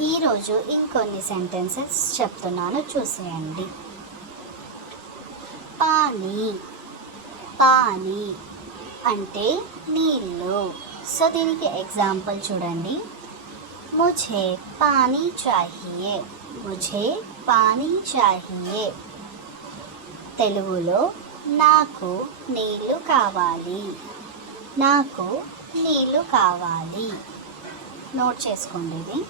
ఈరోజు ఇంకొన్ని సెంటెన్సెస్ చెప్తున్నాను, చూసేయండి. పానీ, పానీ అంటే నీళ్ళు. సో దీనికి ఎగ్జాంపుల్ చూడండి. ముఝే పానీ చాహియే, ముఝే పానీ చాహియే. తెలుగులో నాకు నీళ్ళు కావాలి, నాకు నీళ్ళు కావాలి. నోట్ చేసుకోండి ఇది.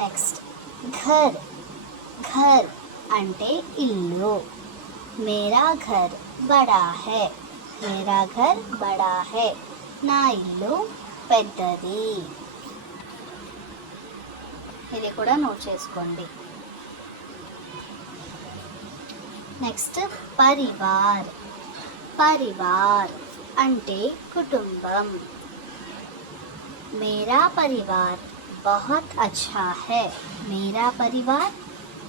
నెక్స్ట్ ఘర్, ఘర్ అంటే ఇల్లు. మేరా ఘర్ బడా హై, మేరా ఘర్ బడా హై. నా ఇల్లు పెద్దది. ఇది కూడా నోట్ చేసుకోండి. నెక్స్ట్ పరివార్, పరివార్ అంటే కుటుంబం. मेरा परिवार बहुत अच्छा है, मेरा परिवार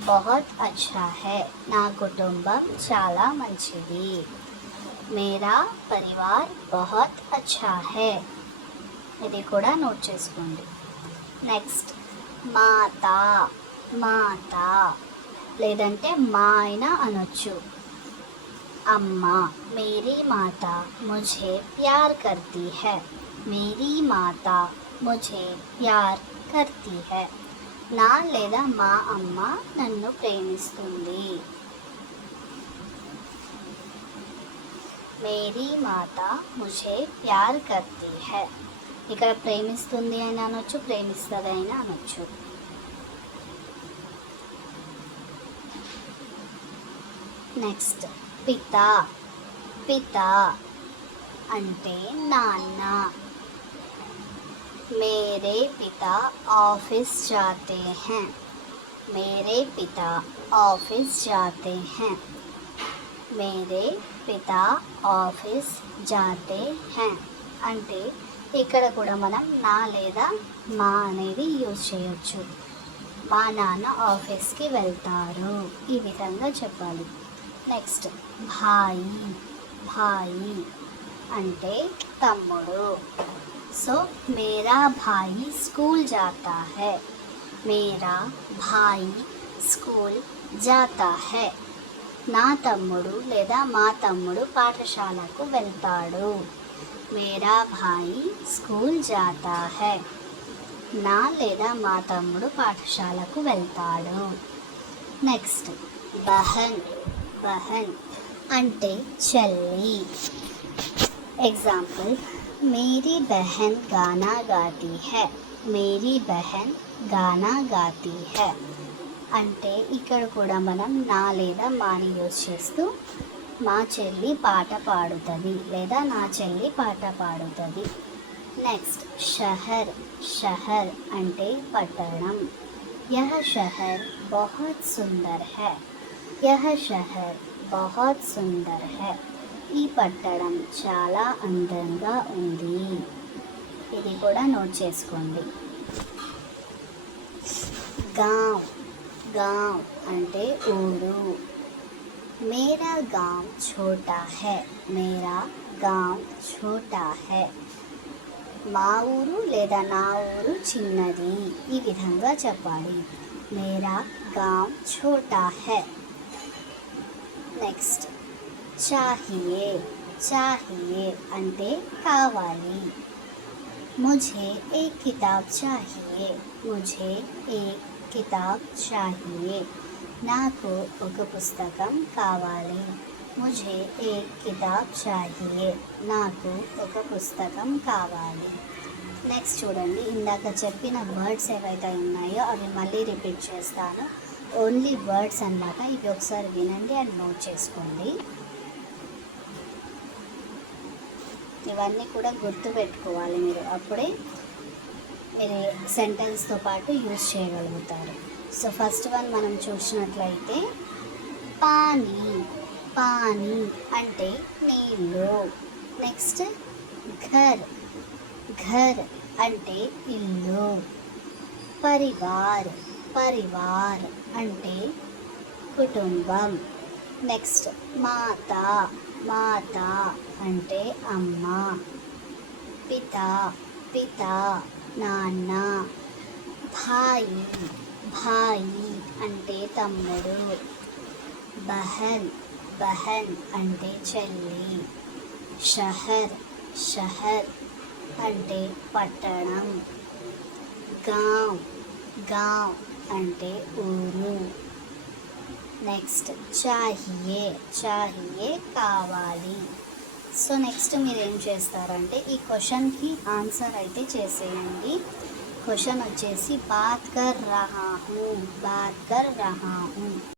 बहुत अच्छा है. నా కుటుంబం చాలా మంచిది. मेरा परिवार बहुत अच्छा है. ఇది కూడా నోట్ చేసుకోండి. నెక్స్ట్ మాతా, మాతా లేదంటే మా అయినా అనొచ్చు. అమ్మ, मेरी माता मुझे प्यार करती है, मेरी माता मुझे प्यार करती है. నా లేదా మా అమ్మ నన్ను ప్రేమిస్తుంది. మేరీ మాతా ముఝే ప్యార్ కర్తీ హై. ఇక్కడ ప్రేమిస్తుంది అని అనొచ్చు, ప్రేమిస్తుంది అయినా అనొచ్చు. నెక్స్ట్ పితా, పితా అంటే నాన్న. मेरे पिता ऑफिस जाते हैं, मेरे पिता ऑफिस जाते हैं. मेरे पिता ऑफिस जाते हैं అంటే ఇక్కడ కూడా మనం నా లేదా మా అనేది యూజ్ చేయొచ్చు. మా నాన్న ఆఫీస్కి వెళ్తారు, ఈ విధంగా చెప్పాలి. నెక్స్ట్ భాయి, భాయి అంటే తమ్ముడు. సో मेरा भाई स्कूल जाता है, मेरा भाई स्कूल जाता है. నా తమ్ముడు లేదా మా తమ్ముడు పాఠశాలకు వెళ్తాడు. मेरा भाई स्कूल जाता है. నా లేదా మా తమ్ముడు పాఠశాలకు వెళ్తాడు. నెక్స్ట్ బహన్, బహన్ అంటే చెల్లి. ఎగ్జాంపుల్ मेरी बहन गाना गाती है, मेरी बहन गाना गाती है అంటే ఇక్కడ కూడా మనం నా లేదా మాని యూజ్ చేస్తూ మా చెల్లి పాట పాడుతుంది లేదా నా చెల్లి పాట పాడుతుంది. నెక్స్ట్ షహర్, షహర్ అంటే పట్టణం. యహ షహర్ బహుత్ సుందర్ హై, యహ షహర్ బహుత్ సుందర్ హై. ఈ పట్టణం చాలా అందంగా ఉంది. ఇది కూడా నోట్ చేసుకోండి. గావ్, గావ్ అంటే ఊరు. మేరా గావ్ ఛోటా హై, మేరా గావ్ ఛోటా హై. మా ఊరు లేదా నా ఊరు చిన్నది, ఈ విధంగా చెప్పాలి. మేరా గావ్ ఛోటా హై. నెక్స్ట్ चाहिए, चाहिए అంటే కావాలి. मुझे एक किताब चाहिए, मुझे एक किताब चाहिए. నాకు ఒక పుస్తకం కావాలి. मुझे एक किताब चाहिए. నాకు ఒక పుస్తకం కావాలి. నెక్స్ట్ చూడండి, ఇందాక చెప్పిన వర్డ్స్ ఏవైతే ఉన్నాయో అవి మళ్ళీ రిపీట్ చేస్తాను. ఓన్లీ వర్డ్స్ అన్నమాట. ఇవి ఒకసారి వినండి అండ్ నోట్ చేసుకోండి. ఇవన్నీ కూడా గుర్తు పెట్టుకోవాలి మీరు, అప్పుడే మీరు సెంటెన్స్తో పాటు యూజ్ చేయగలుగుతారు. సో ఫస్ట్ వన్ మనం చూసినట్లయితే పానీ, పానీ అంటే నీళ్ళు. నెక్స్ట్ ఘర్, ఘర్ అంటే ఇల్లు. పరివార్, పరివార్ అంటే కుటుంబం. నెక్స్ట్ మాతా, మాతా అంటే అమ్మ. పితా, పితా నాన్న. భాయి భాయి అంటే తమ్ముడు. బహన్ బహన్ అంటే చెల్లి. షహర్ షహర్ అంటే పట్టణం. గావ్ గావ్ అంటే ఊరు. నెక్స్ట్ చాహియే చాహియే కావాలి. సో నెక్స్ట్ మీరు ఏం చేస్తారంటే ఈ క్వశ్చన్కి ఆన్సర్ అయితే చేసేయండి. క్వశ్చన్ వచ్చేసి బాత్ కర్ రహా హూ, బాత్ కర్ రహా హూ.